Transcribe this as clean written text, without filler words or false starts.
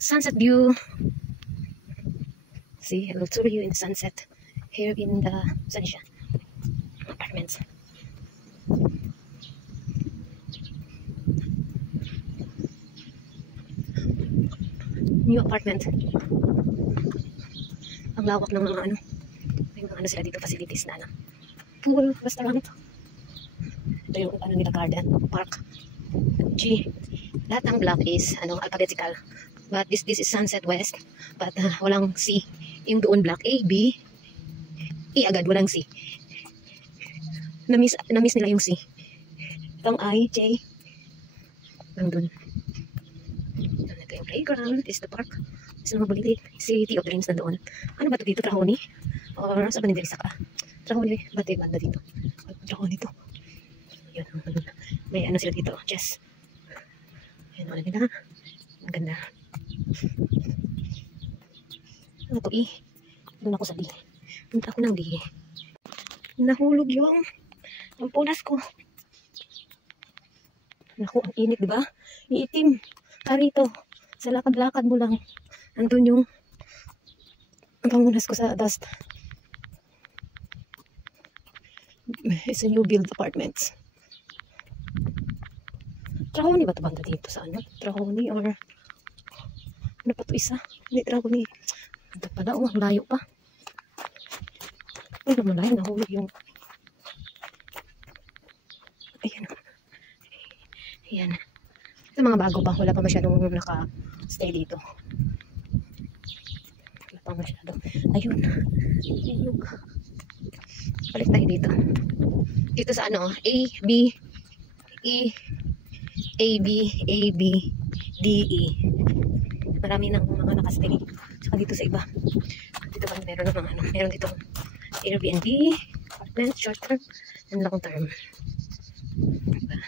sunset view. See, I will tour you in the sunset here in the Sunshine Apartments. New apartment. Ang lawak ng mga ano. May mga ano sila dito, facilities na ano. Pool, restaurant. Ito yung ano nila, garden, park. G. Lahat ng block is ano, alphabetical. But this is Sunset West. But walang C. Yung doon block A, B, E agad, walang C. Na-miss nila yung C. Itong I, J. Nandun. Ito yung playground. This is the park. This is the mobility. City of Dreams na doon. Ano ba ito dito? Trahoni? Or sa Panindirisa ka? Trahoni. Ba't yung banda dito? Trahoni to. Yun. May ano sila dito. Chess. Ayan, wala nila. Ang ganda. Ano to, E? Doon ako sa D. Punta ako ng D. Nahulog yung punas ko. Naku, ang init, diba? Iitim. Karito. Sa lakad-lakad mo lang. Andun yung pangunas ko sa dust. It's a new build apartments. Trahoni ba ito banda dito sa ano? Trahoni or ano pa ito isa? Hindi, Trahoni. Ito pala, ang layo pa. Ay, naman layo, nahulog yung ayan. Ayan. Sa mga bago pa, wala pa masyadong naka-stay dito. Wala pa masyado. Ayun. Ayun. Balik tayo dito. Dito sa ano, A, B, E, A, B, A, B, D, E. Marami ng mga naka-stay. Saka dito sa iba. Dito pa meron ng mga ano. Meron dito Airbnb, apartment, short term, and long term. Diba?